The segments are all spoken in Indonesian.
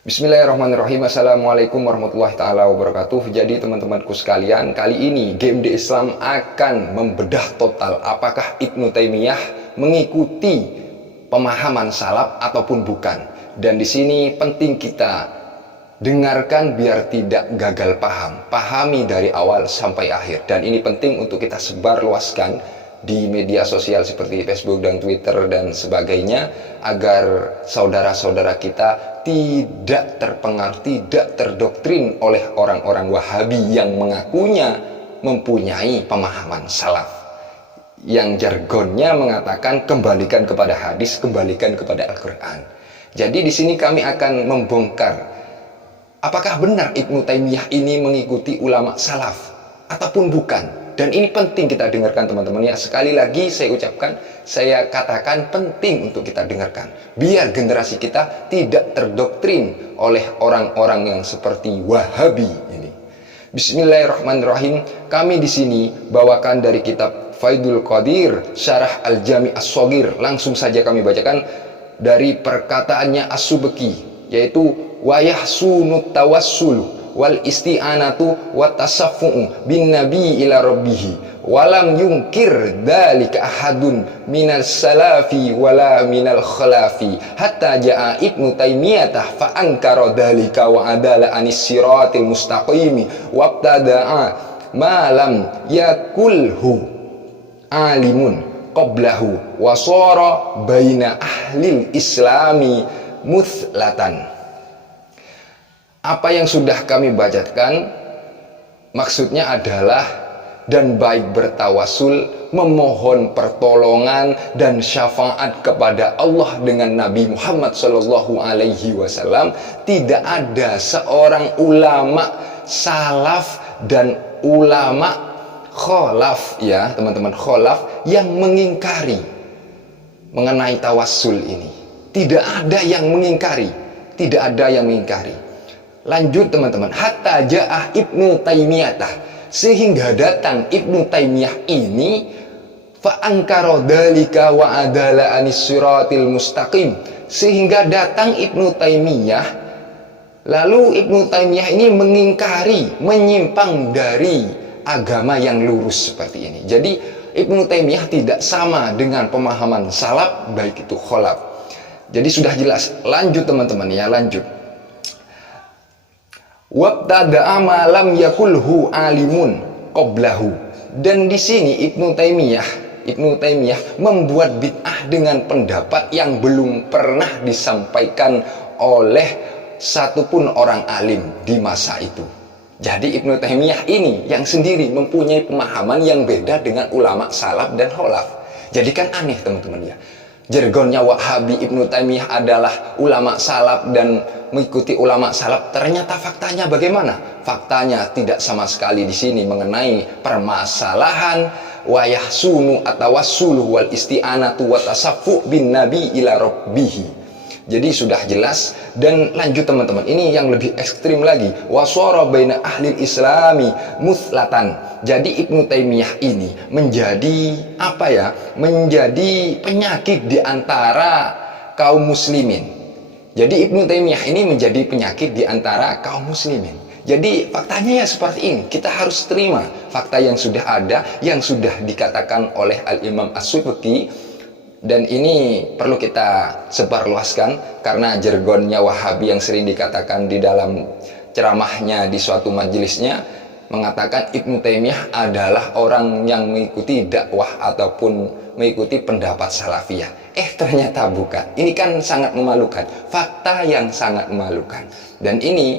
Bismillahirrahmanirrahim. Assalamualaikum warahmatullahi taala wabarakatuh. Jadi teman-temanku sekalian, kali ini GMD Islam akan membedah total apakah Ibnu Taimiyah mengikuti pemahaman salaf ataupun bukan. Dan di sini penting kita dengarkan biar tidak gagal paham. Pahami dari awal sampai akhir. Dan ini penting untuk kita sebarluaskan di media sosial seperti Facebook dan Twitter dan sebagainya, agar saudara-saudara kita tidak terpengaruh, tidak terdoktrin oleh orang-orang Wahabi yang mengakunya mempunyai pemahaman salaf, yang jargonnya mengatakan kembalikan kepada hadis, kembalikan kepada Al-Quran. Jadi di sini kami akan membongkar apakah benar Ibnu Taimiyah ini mengikuti ulama salaf ataupun bukan. Dan ini penting kita dengarkan teman-teman ya. Sekali lagi saya ucapkan, saya katakan penting untuk kita dengarkan. Biar generasi kita tidak terdoktrin oleh orang-orang yang seperti Wahabi ini. Bismillahirrahmanirrahim. Kami di sini bawakan dari kitab Faidul Qadir, Syarah Al-Jami' As-Shaghir. Langsung saja kami bacakan dari perkataannya As-Subki, yaitu wa yahsunut tawassulu wal isti'anatu wa tasaffu'u bin nabi ila rabbih walam yungkir dzalika ahadun minas salafi wala minal khalafi hatta jaa Ibnu Taimiyah fa ankara dzalika wa adala anis siratil mustaqim wa ibtada'a ma lam yakulhu alimun qablahu wa shara baina ahlil islami muthlatan. Apa yang sudah kami bacakan maksudnya adalah dan baik bertawasul, memohon pertolongan dan syafaat kepada Allah dengan Nabi Muhammad Shallallahu Alaihi Wasallam. Tidak ada seorang ulama salaf dan ulama kholaf, ya teman-teman, kholaf yang mengingkari mengenai tawasul ini. Tidak ada yang mengingkari, tidak ada yang mengingkari. Lanjut teman-teman, hatta ja'ah Ibnu Taimiyah, sehingga datang Ibnu Taimiyah ini fa ankara dzalika wa adala anis siratil mustaqim, sehingga datang Ibnu Taimiyah lalu Ibnu Taimiyah ini mengingkari, menyimpang dari agama yang lurus seperti ini. Jadi Ibnu Taimiyah tidak sama dengan pemahaman salaf baik itu kholaf. Jadi sudah jelas. Lanjut teman-teman ya, lanjut. Wabtada'a ma lam yakulhu alimun qablahu. Dan di sini Ibnu Taimiyah membuat bid'ah dengan pendapat yang belum pernah disampaikan oleh satupun orang alim di masa itu. Jadi Ibnu Taimiyah ini yang sendiri mempunyai pemahaman yang beda dengan ulama salaf dan kholaf. Jadi kan aneh teman-teman ya. Jargonnya Wahabi Ibnu Taimiyah adalah ulama salaf dan mengikuti ulama salaf. Ternyata faktanya bagaimana? Faktanya tidak sama sekali di sini mengenai permasalahan wa yahsunu atawassulu wal isti'anatu wa tasaffu bin nabi ila rabbih. Jadi sudah jelas. Dan lanjut teman-teman, ini yang lebih ekstrim lagi, wasara baina ahli islami muthlatan. Jadi Ibnu Taimiyah ini menjadi apa ya? Menjadi penyakit di antara kaum muslimin. Jadi Ibnu Taimiyah ini menjadi penyakit di antara kaum muslimin. Jadi faktanya ya seperti ini. Kita harus terima fakta yang sudah ada, yang sudah dikatakan oleh Al-Imam As-Subki. Dan ini perlu kita sebarluaskan karena jargonnya Wahabi yang sering dikatakan di dalam ceramahnya di suatu majelisnya, mengatakan Ibnu Taimiyah adalah orang yang mengikuti dakwah ataupun mengikuti pendapat salafiyah. Ternyata bukan. Ini kan sangat memalukan. Fakta yang sangat memalukan. Dan ini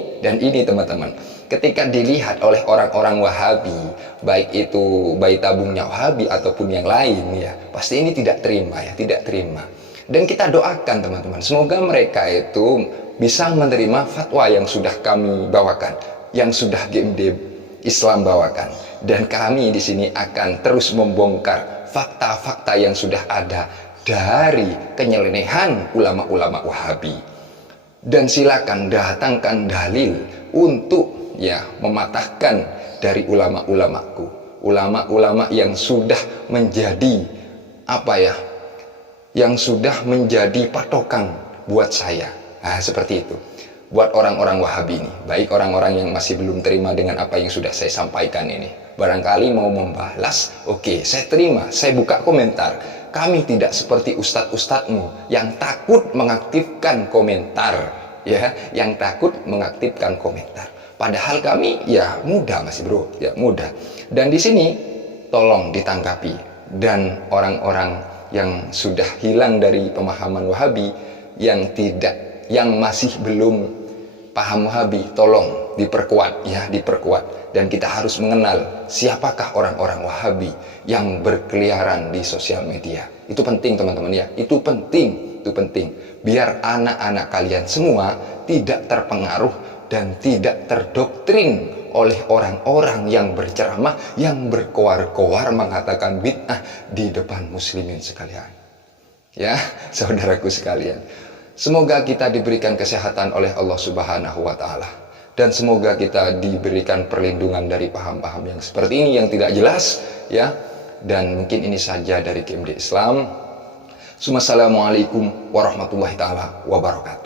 teman-teman, ketika dilihat oleh orang-orang Wahabi, baik itu bayi tabungnya Wahabi ataupun yang lain ya, pasti ini tidak terima ya, tidak terima. Dan kita doakan teman-teman, semoga mereka itu bisa menerima fatwa yang sudah kami bawakan, yang sudah GMD Islam bawakan. Dan kami di sini akan terus membongkar fakta-fakta yang sudah ada dari kenyelenehan ulama-ulama Wahabi. Dan silakan datangkan dalil untuk ya mematahkan dari ulama-ulamaku, ulama-ulama yang sudah menjadi apa ya, yang sudah menjadi patokan buat saya. Nah, seperti itu. buat orang-orang Wahabi ini, baik orang-orang yang masih belum terima dengan apa yang sudah saya sampaikan ini, barangkali mau membalas, oke, saya terima, saya buka komentar. Kami tidak seperti ustadz-ustadzmu yang takut mengaktifkan komentar, ya, yang takut mengaktifkan komentar. Padahal kami ya muda masih bro, ya muda. Dan di sini tolong ditangkapi, dan orang-orang yang sudah hilang dari pemahaman Wahabi, yang masih belum paham Wahabi, tolong diperkuat, ya, diperkuat. Dan kita harus mengenal siapakah orang-orang Wahabi yang berkeliaran di sosial media. Itu penting teman-teman, ya, itu penting, biar anak-anak kalian semua tidak terpengaruh dan tidak terdoktrin oleh orang-orang yang berceramah, yang berkoar-koar mengatakan bid'ah di depan muslimin sekalian. Ya, saudaraku sekalian, semoga kita diberikan kesehatan oleh Allah Subhanahu wa Ta'ala, dan semoga kita diberikan perlindungan dari paham-paham yang seperti ini yang tidak jelas, ya. Dan mungkin ini saja dari KMD Islam. Assalamualaikum warahmatullahi taala wabarakatuh.